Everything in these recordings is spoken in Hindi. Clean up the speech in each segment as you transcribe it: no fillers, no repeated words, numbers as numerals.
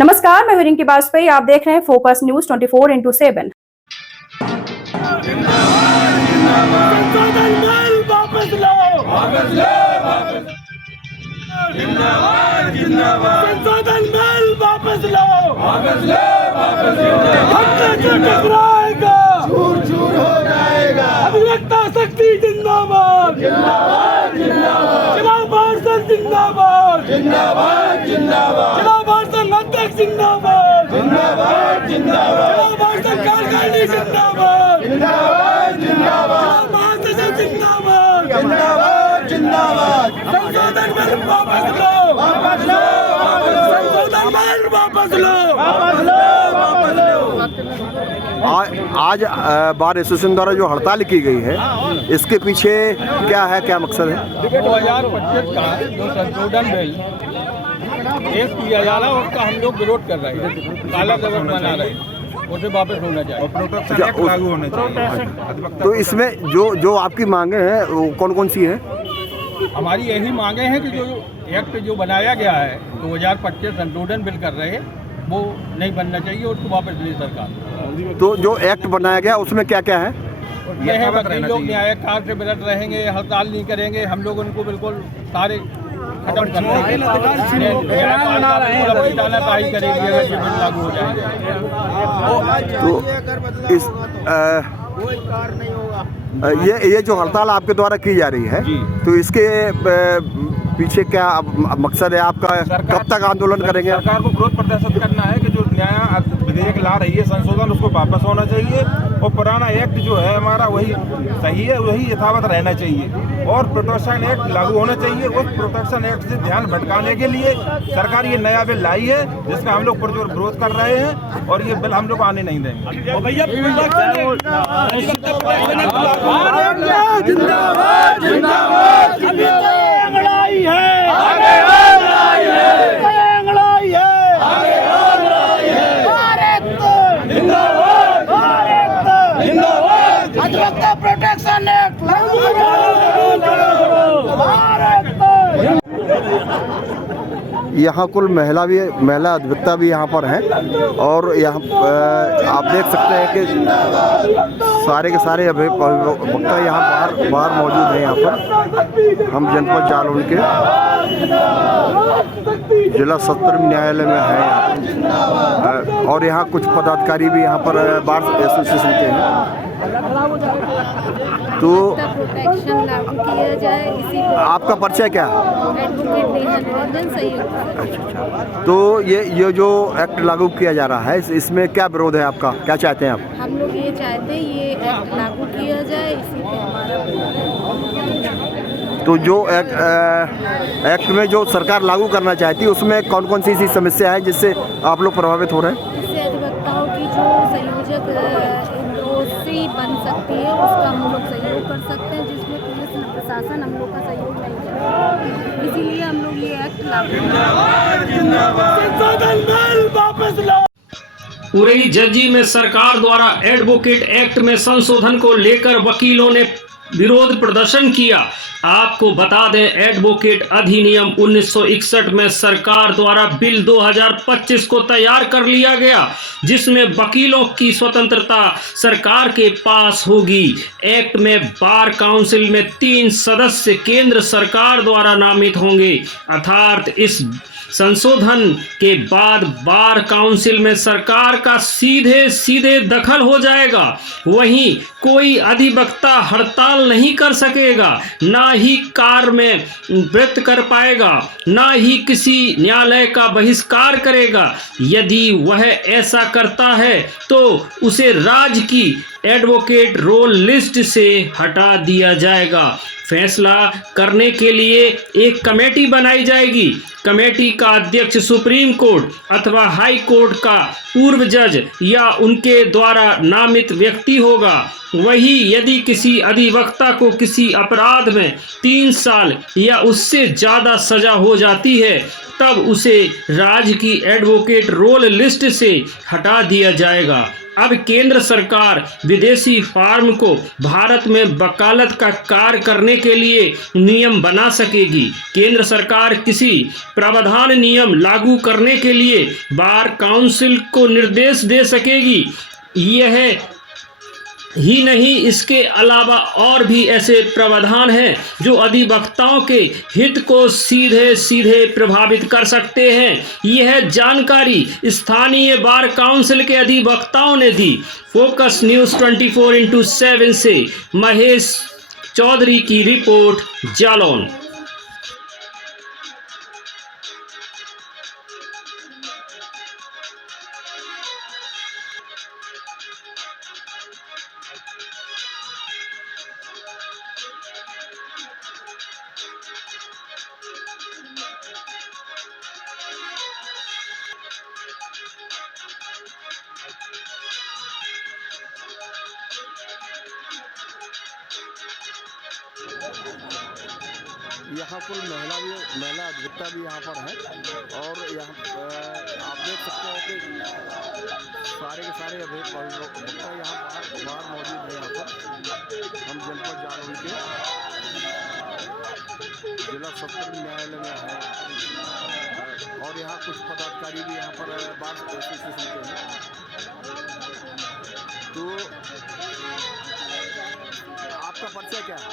नमस्कार, मैं हूं रिंकी बाजपेयी। आप देख रहे हैं फोकस न्यूज 24/7। अधिवक्ता शक्ति जिंदाबाद, जिंदाबाद, जिंदाबाद, जिला पार्षद जिंदाबाद, जिंदाबाद, जिंदाबाद, जिला पार्षद अध्यक्ष जिंदाबाद, जिंदाबाद, जिंदाबाद, जिला पार्षद कार्यकारिणी जिंदाबाद, जिंदाबाद, जिंदाबाद, जिला महासचिव जिंदाबाद, जिंदाबाद, जिंदाबाद। संशोधन बिल वापस लो, वापस लो, संशोधन बिल वापस लो, वापस लो, वापस लो। आज बार एसोसिएशन द्वारा जो हड़ताल की गई है, इसके पीछे क्या है, क्या मकसद है? 2025 का जो संशोधन बिल पेश किया जा रहा है उसका हम लोग विरोध कर रहे हैं, काला जबरदस्त बना रहे हैं, उसे वापस होना चाहिए, लागू होना चाहिए। तो इसमें जो आपकी मांगे हैं वो कौन कौन सी हैं? हमारी यही मांगे हैं कि जो एक्ट जो बनाया गया है 2025 संशोधन बिल कर रहे हैं वो नहीं बनना चाहिए, उसको वापस ले सरकार। तो जो एक्ट बनाया गया उसमें क्या क्या है? उसमें है वकील लोग न्यायिक कार्य से विरत रहेंगे, हड़ताल नहीं करेंगे, हम लोग उनको बिल्कुल सारे खत्म कर देंगे, तानाशाही करेगी अगर ये बिल लागू हो जाएगा। तो इस कोई कार्य नहीं होगा। ये जो हड़ताल आपके द्वारा की जा रही है, तो इसके पीछे क्या मकसद है आपका? कब तक आंदोलन करेंगे? सरकार को विरोध प्रदर्शित करना है कि जो नया विधेयक ला रही है संशोधन, उसको वापस होना चाहिए और पुराना एक्ट जो है हमारा वही सही है, वही यथावत रहना चाहिए और प्रोटेक्शन एक्ट लागू होना चाहिए। उस प्रोटेक्शन एक्ट से ध्यान भटकाने के लिए सरकार ये नया बिल लाई है जिसका हम लोग पुरजोर विरोध कर रहे हैं और ये बिल हम लोग आने नहीं देंगे। जिंदाबाद, जिंदाबाद, अंगड़ाई है, आगे और लड़ाई है, अंगड़ाई है, आगे और लड़ाई है, भारत जिंदाबाद, भारत जिंदाबाद, अधिवक्ता प्रोटेक्शन एक्ट लागू करो, भारत। यहाँ कुल महिला अधिवक्ता भी यहाँ पर हैं और यहाँ आप देख सकते हैं कि सारे के सारे अधिवक्ता यहाँ बाहर मौजूद हैं। यहाँ पर हम जनपद जालौन के जिला सत्र न्यायालय में हैं यहाँ पर, और यहाँ कुछ पदाधिकारी भी यहाँ पर बार एसोसिएशन के हैं। तो प्रोटेक्शन लागू किया जाए, इसी को आपका परिचय क्या है? एडवोकेट नेहा निरंजन संयुक्त। अच्छा। तो ये जो एक्ट लागू किया जा रहा है इसमें क्या विरोध है आपका, क्या चाहते हैं आप? हम लोग ये चाहते हैं ये एक्ट लागू किया जाए, इसी पे हमारा तो जो एक्ट में जो सरकार लागू करना चाहती है उसमें कौन कौन सी समस्या है जिससे आप लोग प्रभावित हो रहे हैं? इससे अधिवक्ताओं की जो संयोजक बन सकती है उसका हम लोग सहयोग कर सकते हैं, जिसमें पुलिस प्रशासन हम लोग का सहयोग नहीं करता, इसीलिए हम लोग ये एक्ट लागू। उरई जज्जी में सरकार द्वारा एडवोकेट एक्ट में संशोधन को लेकर वकीलों ने विरोध प्रदर्शन किया। आपको बता दें, एडवोकेट अधिनियम 1961 में सरकार द्वारा बिल 2025 को तैयार कर लिया गया, जिसमें वकीलों की स्वतंत्रता सरकार के पास होगी। एक्ट में बार काउंसिल में 3 सदस्य केंद्र सरकार द्वारा नामित होंगे, अर्थात इस संशोधन के बाद बार काउंसिल में सरकार का सीधे दखल हो जाएगा। वहीं कोई अधिवक्ता हड़ताल नहीं कर सकेगा, ना ही कार में व्रत कर पाएगा, ना ही किसी न्यायालय का बहिष्कार करेगा। यदि वह ऐसा करता है तो उसे राज्य की एडवोकेट रोल लिस्ट से हटा दिया जाएगा। फैसला करने के लिए एक कमेटी बनाई जाएगी। कमेटी का अध्यक्ष सुप्रीम कोर्ट अथवा हाई कोर्ट का पूर्व जज या उनके द्वारा नामित व्यक्ति होगा। वही यदि किसी अधिवक्ता को किसी अपराध में 3 साल या उससे ज़्यादा सजा हो जाती है तब उसे राज्य की एडवोकेट रोल लिस्ट से हटा दिया जाएगा। अब केंद्र सरकार विदेशी फार्म को भारत में वकालत का कार्य करने के लिए नियम बना सकेगी। केंद्र सरकार किसी प्रावधान नियम लागू करने के लिए बार काउंसिल को निर्देश दे सकेगी। यह ही नहीं, इसके अलावा और भी ऐसे प्रावधान हैं जो अधिवक्ताओं के हित को सीधे सीधे प्रभावित कर सकते हैं। यह जानकारी स्थानीय बार काउंसिल के अधिवक्ताओं ने दी। फोकस न्यूज़ 24/7 से महेश चौधरी की रिपोर्ट, जालौन। यहाँ कुल महिला अधिवक्ता भी यहाँ पर है और यहाँ आप देख सकते हैं कि सारे के सारे अधिवक्ता यहाँ बाहर मौजूद है। यहाँ पर हम जनपद जालौन के जिला सत्र न्यायालय में है और यहाँ कुछ पदाधिकारी भी यहाँ पर बार एसोसिएशन के हैं। तो आपका परिचय क्या है?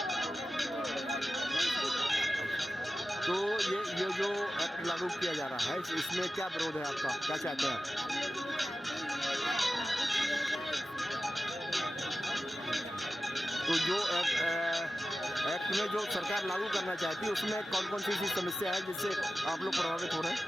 तो ये जो एक्ट लागू किया जा रहा है इसमें क्या विरोध है आपका, क्या चाहते हैं आप? तो जो एक्ट में जो सरकार लागू करना चाहती है उसमें कौन कौन सी समस्या है जिससे आप लोग प्रभावित हो रहे हैं?